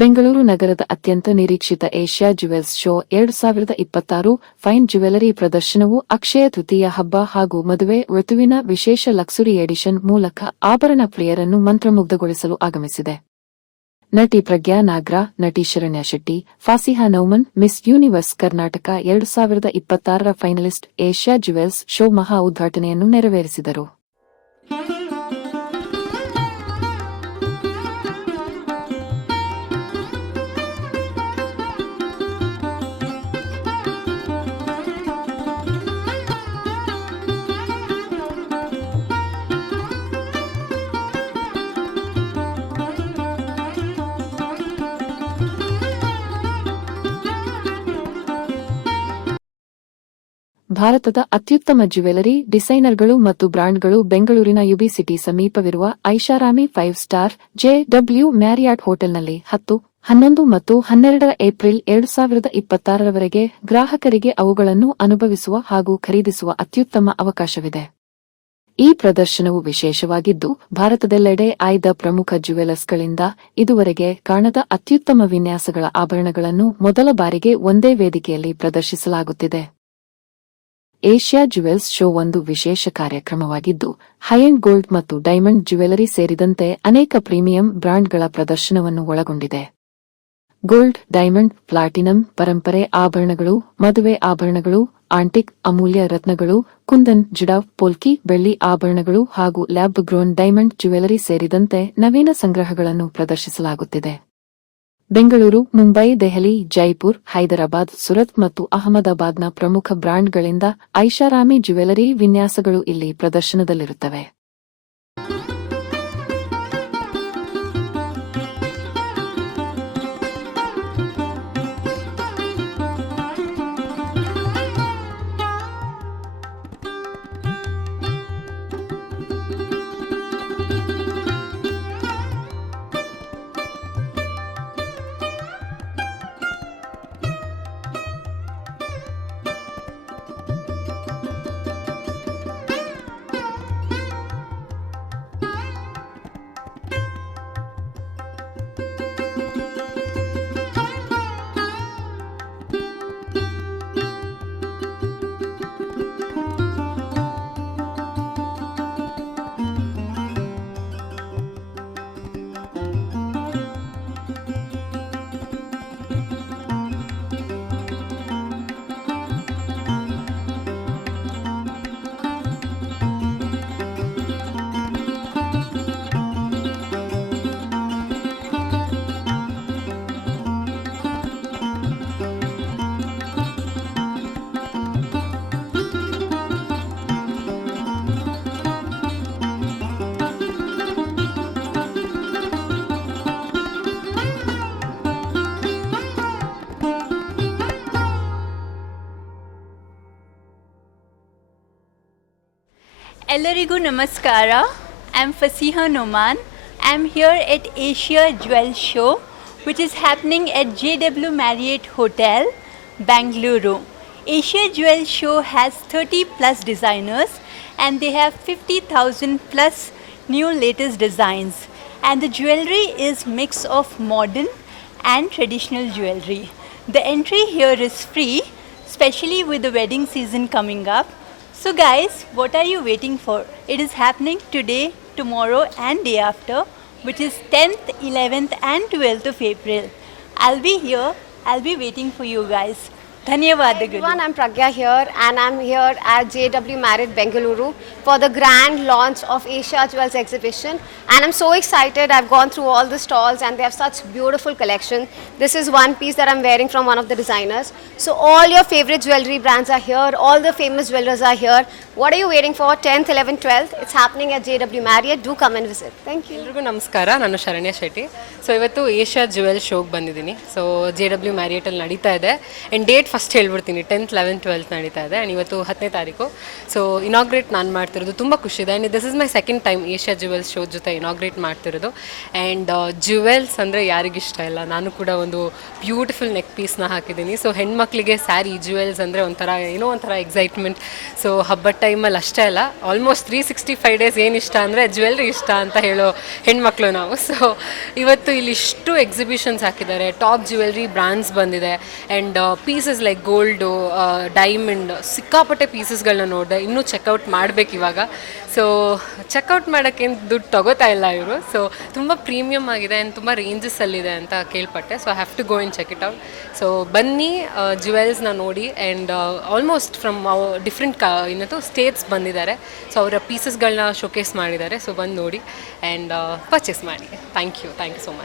ಬೆಂಗಳೂರು ನಗರದ ಅತ್ಯಂತ ನಿರೀಕ್ಷಿತ Asia jewels show 2026 fine jewellery ಪ್ರದರ್ಶನವು ಅಕ್ಷಯ ತೃತೀಯ ಹಬ್ಬ ಹಾಗೂ ಮದುವೆ ಋತುವಿನ ವಿಶೇಷ ಲಕ್ಸುರಿ ಎಡಿಷನ್ ಮೂಲಕ ಆಭರಣ ಪ್ರಿಯರನ್ನು ಮಂತ್ರಮುಗ್ಧಗೊಳಿಸಲು ಆಗಮಿಸಿದೆ. ನಟಿ ಪ್ರಜ್ಞಾ ನಾಗ್ರಾ, ನಟಿ Sharanya Shetty, Fasiha Nauman, miss universe Karnataka 2026 finalist Asia jewels show ಮಹಾ ಉದ್ಘಾಟನೆಯನ್ನು ನೆರವೇರಿಸಿದರು. ಭಾರತದ ಅತ್ಯುತ್ತಮ ಜ್ಯುವೆಲರಿ ಡಿಸೈನರ್ಗಳು ಮತ್ತು ಬ್ರಾಂಡ್ಗಳು ಬೆಂಗಳೂರಿನ ಯುಬಿ ಸಿಟಿ ಸಮೀಪವಿರುವ ಐಷಾರಾಮಿ 5 ಸ್ಟಾರ್ ಜೆಡಬ್ಲ್ಯೂ ಮ್ಯಾರಿಯಾಟ್ ಹೋಟೆಲ್ನಲ್ಲಿ 10, 11 ಮತ್ತು 12 ಏಪ್ರಿಲ್ 2026 ಗ್ರಾಹಕರಿಗೆ ಅವುಗಳನ್ನು ಅನುಭವಿಸುವ ಹಾಗೂ ಖರೀದಿಸುವ ಅತ್ಯುತ್ತಮ ಅವಕಾಶವಿದೆ. ಈ ಪ್ರದರ್ಶನವು ವಿಶೇಷವಾಗಿದ್ದು, ಭಾರತದೆಲ್ಲೆಡೆ ಆಯ್ದ ಪ್ರಮುಖ ಜ್ಯುವೆಲರ್ಸ್ಗಳಿಂದ ಇದುವರೆಗೆ ಕಾಣದ ಅತ್ಯುತ್ತಮ ವಿನ್ಯಾಸಗಳ ಆಭರಣಗಳನ್ನು ಮೊದಲ ಬಾರಿಗೆ ಒಂದೇ ವೇದಿಕೆಯಲ್ಲಿ ಪ್ರದರ್ಶಿಸಲಾಗುತ್ತಿದೆ. ಏಷ್ಯಾ ಜ್ಯುವೆಲ್ಸ್ ಶೋ ಒಂದು ವಿಶೇಷ ಕಾರ್ಯಕ್ರಮವಾಗಿದ್ದು, ಹೈ-ಎಂಡ್ ಗೋಲ್ಡ್ ಮತ್ತು ಡೈಮಂಡ್ ಜ್ಯುವೆಲರಿ ಸೇರಿದಂತೆ ಅನೇಕ ಪ್ರೀಮಿಯಂ ಬ್ರಾಂಡ್ಗಳ ಪ್ರದರ್ಶನವನ್ನು ಒಳಗೊಂಡಿದೆ. ಗೋಲ್ಡ್, ಡೈಮಂಡ್, ಪ್ಲಾಟಿನಂ, ಪರಂಪರೆ ಆಭರಣಗಳು, ಮದುವೆ ಆಭರಣಗಳು, ಆಂಟಿಕ್, ಅಮೂಲ್ಯ ರತ್ನಗಳು, ಕುಂದನ್, ಜಿಡಾವ್, ಪೋಲ್ಕಿ, ಬೆಳ್ಳಿ ಆಭರಣಗಳು ಹಾಗೂ ಲ್ಯಾಬ್ ಗ್ರೋನ್ ಡೈಮಂಡ್ ಜ್ಯುವೆಲರಿ ಸೇರಿದಂತೆ ನವೀನ ಸಂಗ್ರಹಗಳನ್ನು ಪ್ರದರ್ಶಿಸಲಾಗುತ್ತಿದೆ. ಬೆಂಗಳೂರು, ಮುಂಬೈ, ದೆಹಲಿ, ಜೈಪುರ್, ಹೈದರಾಬಾದ್, ಸುರತ್ ಮತ್ತು ಅಹಮದಾಬಾದ್ನ ಪ್ರಮುಖ ಬ್ರಾಂಡ್ಗಳಿಂದ ಐಷಾರಾಮಿ ಜ್ಯುವೆಲರಿ ವಿನ್ಯಾಸಗಳು ಇಲ್ಲಿ ಪ್ರದರ್ಶನದಲ್ಲಿರುತ್ತವೆ. Ellarigu Namaskara. I'm Fasiha Noman. I'm here at Asia Jewel Show, which is happening at JW Marriott Hotel, Bangalore. Asia Jewel Show has 30 plus designers and they have 50,000 plus new latest designs. And the jewelry is mix of modern and traditional jewelry. The entry here is free, especially with the wedding season coming up. So guys, what are you waiting for? It is happening today, tomorrow and day after, which is 10th, 11th and 12th of April. I'll be here. I'll be waiting for you guys. Dhanyavadagal. Hi everyone, I'm Pragya here and I'm here at JW Marriott Bengaluru for the grand launch of Asia Jewels exhibition, and I'm so excited. I've gone through all the stalls and they have such beautiful collection. This is one piece that I'm wearing from one of the designers. So all your favorite jewelry brands are here, all the famous jewelers are here. What are you waiting for? 10th, 11th, 12th. It's happening at JW Marriott. Do come and visit. Thank you. ಎಲ್ರಿಗೂ ನಮಸ್ಕಾರ. ನಾನು Sharanya Shetty. So ಇವತ್ತು Asia jewel ಶೋಗೆ ಬಂದಿದ್ದೀನಿ. So JW ಮ್ಯಾರಿಯಟಲ್ಲಿ ನಡೀತಾ ಇದೆ. And date first ಹೇಳ್ಬಿಡ್ತೀನಿ, 10th, 11th, 12th ನಡೀತಾ ಇದೆ. ಆ್ಯಂಡ್ ಇವತ್ತು 10ನೇ ತಾರೀಕು. ಸೊ ಇನಾಗ್ರೇಟ್ ನಾನು ಮಾಡ್ತಿರೋದು ತುಂಬ ಖುಷಿದೆ. And this is my second time Asia jewels show ಜೊತೆ ಇನಾಗ್ರೇಟ್ ಮಾಡ್ತಿರೋದು. ಆ್ಯಂಡ್ ಜ್ಯುವೆಲ್ಸ್ ಅಂದರೆ ಯಾರಿಗಿಷ್ಟ ಇಲ್ಲ. ನಾನು ಕೂಡ ಒಂದು ಬ್ಯೂಟಿಫುಲ್ ನೆಕ್ ಪೀಸ್ನ ಹಾಕಿದ್ದೀನಿ. ಸೊ ಹೆಣ್ಮಕ್ಳಿಗೆ ಸ್ಯಾರಿ ಜ್ಯುವೆಲ್ಸ್ ಅಂದರೆ ಒಂಥರ ಎಕ್ಸೈಟ್ಮೆಂಟ್. ಸೊ ಹಬ್ಬದ ಟೈಮಲ್ಲಿ ಅಷ್ಟೇ ಅಲ್ಲ, ಆಲ್ಮೋಸ್ಟ್ 365 ಡೇಸ್ ಏನು ಇಷ್ಟ ಅಂದರೆ ಜ್ಯುವೆಲ್ರಿ ಇಷ್ಟ ಅಂತ ಹೇಳೋ ಹೆಣ್ಮಕ್ಳು ನಾವು. ಸೊ ಇವತ್ತು ಇಲ್ಲಿ ಇಷ್ಟು ಎಕ್ಸಿಬಿಷನ್ಸ್ ಹಾಕಿದ್ದಾರೆ, ಟಾಪ್ ಜ್ಯುವೆಲ್ರಿ ಬ್ರ್ಯಾಂಡ್ಸ್ ಬಂದಿದೆ and pieces like gold, diamond, ಸಿಕ್ಕಾಪಟ್ಟೆ ಪೀಸಸ್ಗಳನ್ನ ನೋಡಿದೆ. ಇನ್ನೂ ಚೆಕ್ಔಟ್ ಮಾಡಬೇಕು ಇವಾಗ. ಸೊ ಚೆಕ್ಔಟ್ ಮಾಡೋಕ್ಕೇನು ದುಡ್ಡು ತಗೋತಾ ಇಲ್ಲ ಇವರು. ಸೊ ತುಂಬ ಪ್ರೀಮಿಯಮ್ ಆಗಿದೆ ಆ್ಯಂಡ್ ತುಂಬ ರೇಂಜಸಲ್ಲಿದೆ ಅಂತ ಕೇಳ್ಪಟ್ಟೆ. So I have to go and check it out. So ಬನ್ನಿ ಜ್ಯುವೆಲ್ಸ್ನ ನೋಡಿ. ಆ್ಯಂಡ್ ಆಲ್ಮೋಸ್ಟ್ ಫ್ರಮ್ ಡಿಫ್ರೆಂಟ್ ಏನದು ಸ್ಟೇಟ್ಸ್ ಬಂದಿದ್ದಾರೆ. ಸೊ ಅವರ ಪೀಸಸ್ಗಳನ್ನ ಶೋಕೇಸ್ ಮಾಡಿದ್ದಾರೆ. ಸೊ ಬಂದು ನೋಡಿ ಆ್ಯಂಡ್ ಪರ್ಚೇಸ್ ಮಾಡಿ. Thank you so much.